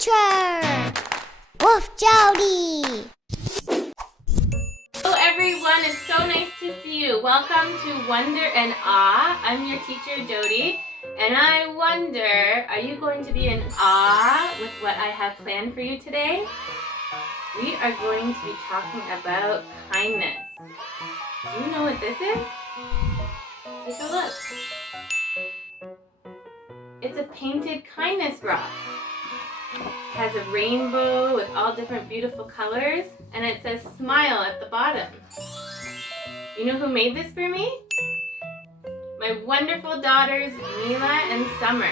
adventure with Jodi. Hello everyone, it's so nice to see you. Welcome to Wonder and Awe. I'm your teacher Jodi, and I wonder, are you going to be in awe with what I have planned for you today? We are going to be talking about kindness. Do you know what this is? Take a look. It's a painted kindness rock. It has a rainbow with all different beautiful colors, and it says smile at the bottom. You know who made this for me? My wonderful daughters, Mila and Summer.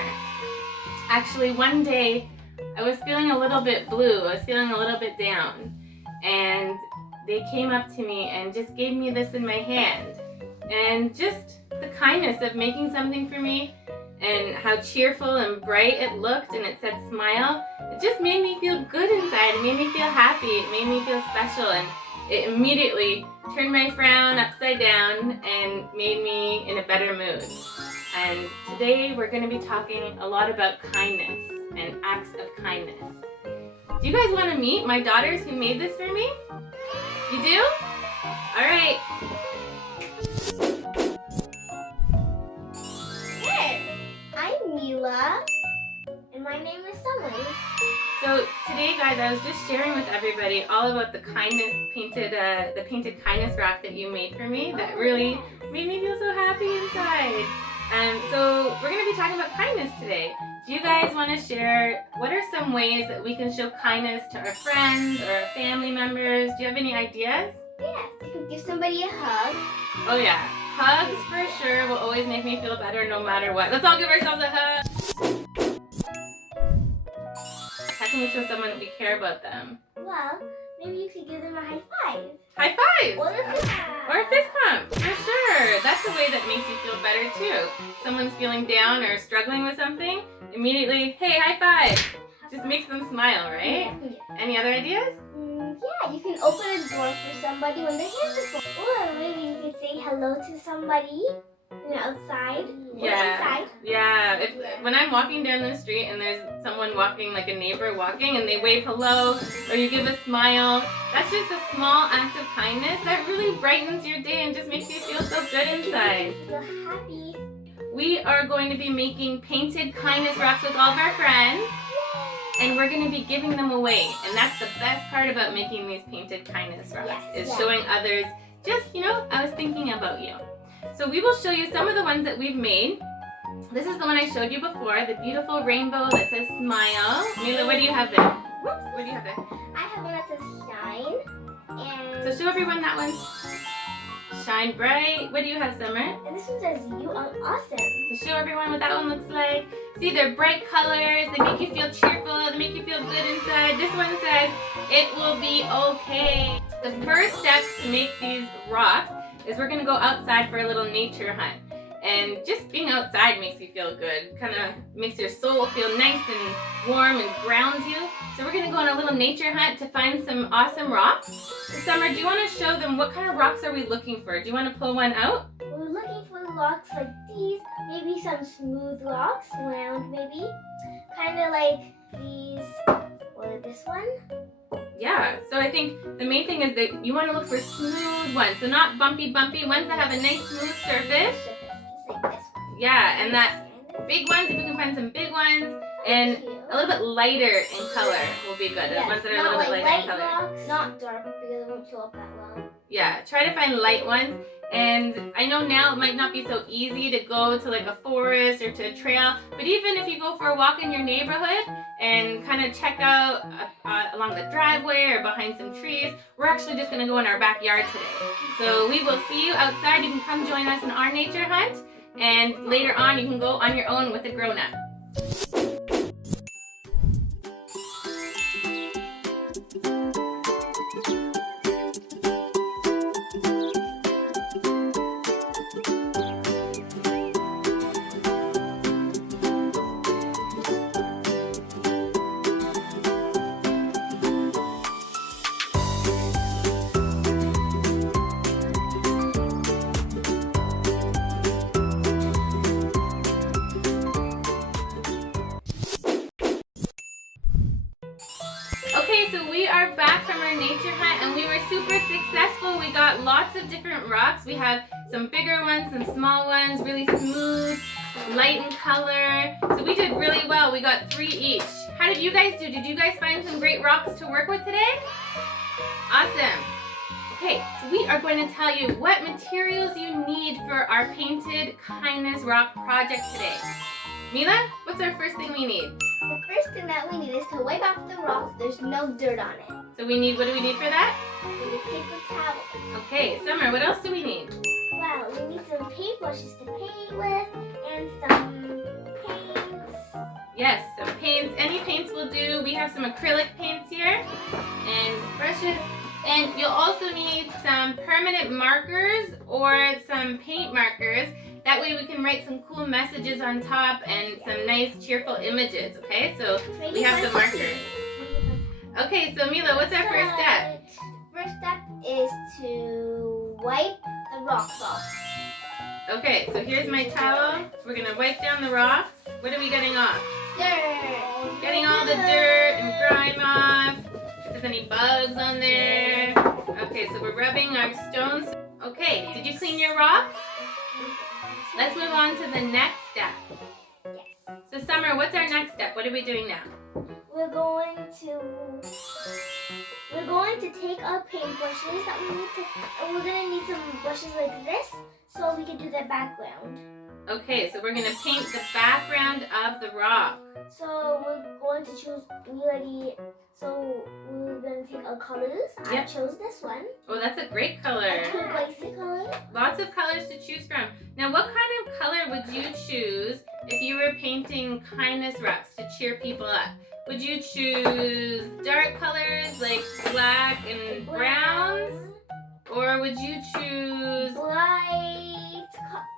Actually, one day, I was feeling a little bit blue. I was feeling a little bit down. And they came up to me and just gave me this in my hand. And just the kindness of making something for me and how cheerful and bright it looked, and it said smile, it just made me feel good inside. It made me feel happy. It made me feel special, and it immediately turned my frown upside down and made me in a better mood. And today we're going to be talking a lot about kindness and acts of kindness. Do you guys want to meet my daughters who made this for me? You do? All right. I'm Mila, and my name is Summer. So today, guys, I was just sharing with everybody all about the kindness painted, the painted kindness rock that you made for me. That really made me feel so happy inside. And so we're going to be talking about kindness today. Do you guys want to share what are some ways that we can show kindness to our friends or our family members? Do you have any ideas? Yes, you can give somebody a hug. Oh yeah, hugs for sure will always make me feel better no matter what. Let's all give ourselves a hug. How can we show someone that we care about them? Well, maybe you could give them a high five. High five! Or a fist bump. Or a fist pump, for sure. That's a way that makes you feel better too. Someone's feeling down or struggling with something, immediately, hey, high five! Just makes them smile, right? Yeah. Any other ideas? Yeah, you can open a door for somebody when their hands are full. Or maybe you could say hello to somebody outside or inside. Yeah. When I'm walking down the street and there's someone walking, like a neighbor walking, and they wave hello or you give a smile, that's just a small act of kindness that really brightens your day and just makes you feel so good inside. Feel happy. We are going to be making painted kindness rocks with all of our friends. And we're going to be giving them away. And that's the best part about making these painted kindness rocks, is showing others, just, I was thinking about you. So we will show you some of the ones that we've made. This is the one I showed you before, the beautiful rainbow that says smile. Mila, what do you have there? Whoops, what do you have there? I have one that says shine. And So show everyone that one. Shine bright. What do you have, Summer? And this one says you are awesome. So show everyone what that one looks like. See, they're bright colors. They make you feel cheerful. They make you feel good inside. This one says, it will be okay. The first step to make these rocks is we're going to go outside for a little nature hunt. And just being outside makes you feel good. Kind of makes your soul feel nice and warm and grounds you. So we're going to go on a little nature hunt to find some awesome rocks. So Summer, do you want to show them what kind of rocks are we looking for? Do you want to pull one out? We're looking for rocks like these. Maybe some smooth rocks, round maybe. Kind of like these, or this one. Yeah, so I think the main thing is that you want to look for smooth ones. So not bumpy, ones that have a nice smooth surface. Just like this one. Yeah, and that big ones, if we can find some big ones, and a little bit lighter in color will be good. Yes, Ones that are a little bit lighter in color. Rocks, not dark because it won't show up that well. Yeah, try to find light ones. And I know now it might not be so easy to go to like a forest or to a trail, but even if you go for a walk in your neighborhood and kind of check out along the driveway or behind some trees, we're actually just going to go in our backyard today. So we will see you outside. You can come join us in our nature hunt, and later on you can go on your own with a grown-up. Okay, so we are back from our nature hunt and we were super successful. We got lots of different rocks. We have some bigger ones, some small ones, really smooth, light in color. So we did really well. We got 3 each. How did you guys do? Did you guys find some great rocks to work with today? Awesome. Okay, so we are going to tell you what materials you need for our painted kindness rock project today. Mila, what's our first thing we need? The first thing that we need is to wipe off the rock so there's no dirt on it. So we need, what do we need for that? We need paper towel. Okay, Summer, what else do we need? Well, we need some paintbrushes to paint with and some paints. Yes, some paints. Any paints will do. We have some acrylic paints here and brushes. And you'll also need some permanent markers or some paint markers. That way we can write some cool messages on top and some nice cheerful images, okay? So we have the markers. Okay, so Mila, what's our first step? First step is to wipe the rocks off. Okay, so here's my towel. We're gonna wipe down the rocks. What are we getting off? Dirt. Getting all the dirt and grime off. If there's any bugs on there. Okay, so we're rubbing our stones. Okay, did you clean your rocks? Let's move on to the next step. Yes. So Summer, what's our next step? What are we doing now? We're going to take our paintbrushes that we need to, and we're gonna need some brushes like this so we can do the background. Okay, so we're gonna paint the background of the rock. So we're going to choose, so we're gonna take our colors. Yep. I chose this one. Oh, that's a great color. A turquoise color. Lots of colors to choose from. Now, what kind of color would you choose if you were painting kindness rocks to cheer people up? Would you choose dark colors like black and browns? Or would you choose Bright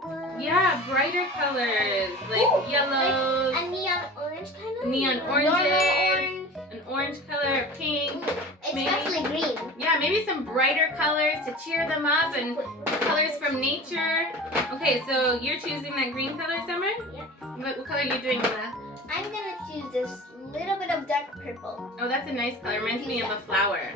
colors. yeah, brighter colors like yellows, Like a neon orange kind of. neon Normal oranges, an orange color, pink. Especially green. Yeah, maybe some brighter colors to cheer them up and colors from nature. Okay, so you're choosing that green color, Summer? Yeah. What color are you doing, Mila? I'm gonna choose this little bit of dark purple. Oh, that's a nice color. Reminds me of a flower.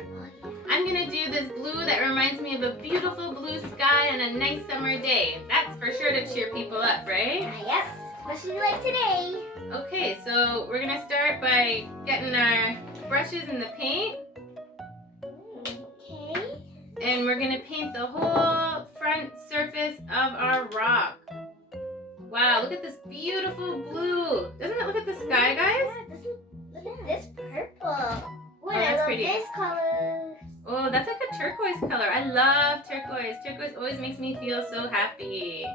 I'm gonna do this blue that reminds me of a beautiful blue sky on a nice summer day. That's for sure to cheer people up, right? Yes, especially like today. Okay, so we're gonna start by getting our brushes and the paint. Okay. And we're gonna paint the whole front surface of our rock. Wow, look at this beautiful blue. Doesn't it look at the sky, guys? Yeah, look at this purple. Oh, that's pretty. This color. Oh, that's like a turquoise color. I love turquoise. Turquoise always makes me feel so happy.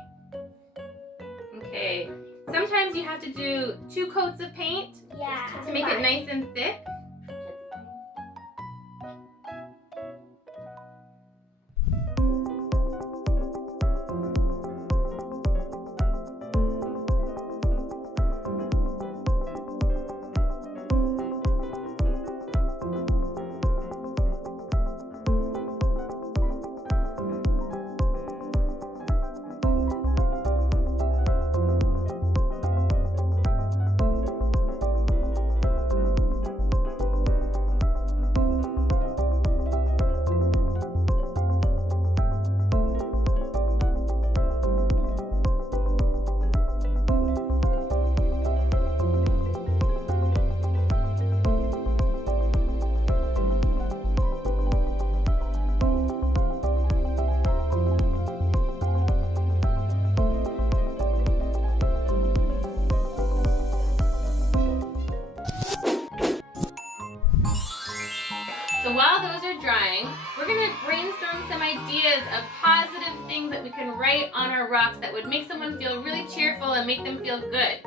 Okay. Sometimes you have to do 2 coats of paint Yeah. to make it nice and thick. So while those are drying, we're gonna brainstorm some ideas of positive things that we can write on our rocks that would make someone feel really cheerful and make them feel good.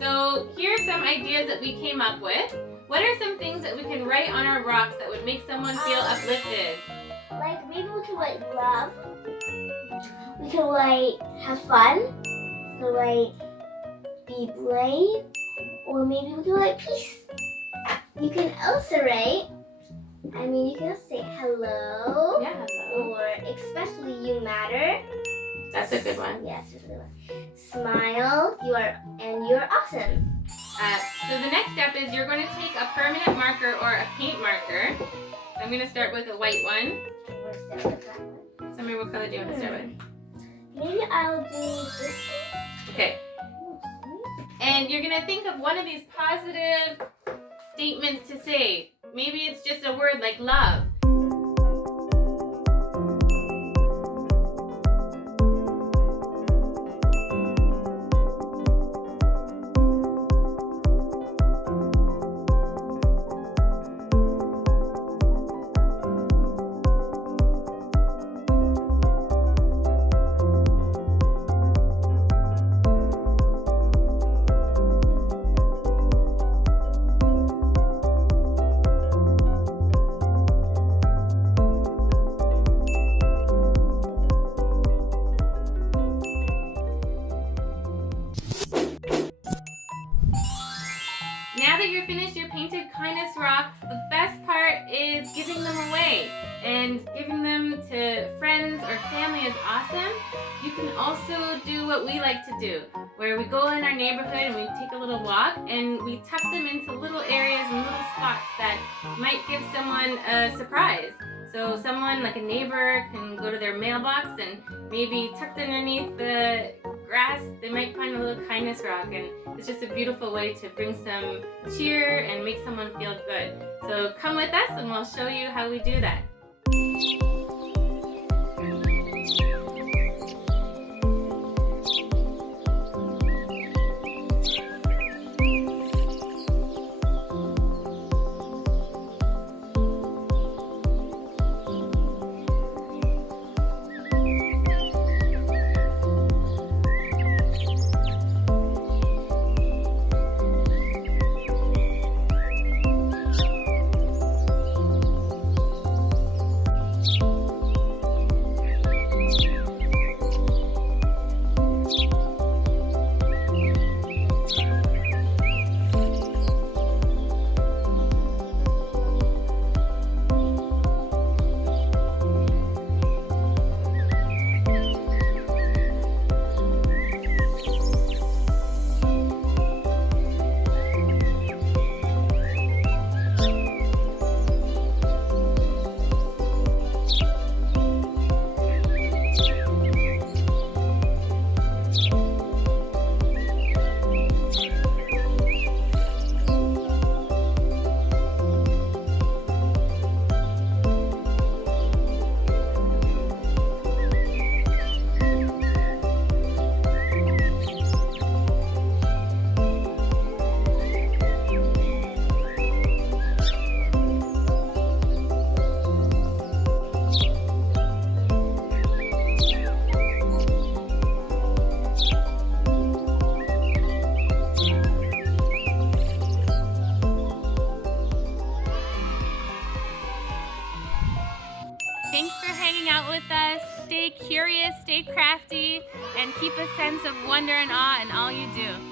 So here's some ideas that we came up with. What are some things that we can write on our rocks that would make someone feel uplifted? Like maybe we can write love. We can write have fun. We can write be brave. Or maybe we can write peace. You can also write, you can also say hello. Yeah, hello. Or especially you matter. That's a good one. Yes, that's a good one. Smile, you're awesome. So the next step is you're going to take a permanent marker or a paint marker. So I'm going to start with a white one. We'll start with that one. Summer, what color do you want to start with? Maybe I'll do this one. Okay. And you're going to think of one of these positive statements to say. Maybe it's just a word like love. Now that you're finished your painted kindness rocks, the best part is giving them away. And giving them to friends or family is awesome. You can also do what we like to do, where we go in our neighborhood and we take a little walk and we tuck them into little areas and little spots that might give someone a surprise. So someone, like a neighbor, can go to their mailbox and maybe tucked underneath the grass, they might find a little kindness rock, and it's just a beautiful way to bring some cheer and make someone feel good. So come with us and we'll show you how we do that. Thanks for hanging out with us. Stay curious, stay crafty, and keep a sense of wonder and awe in all you do.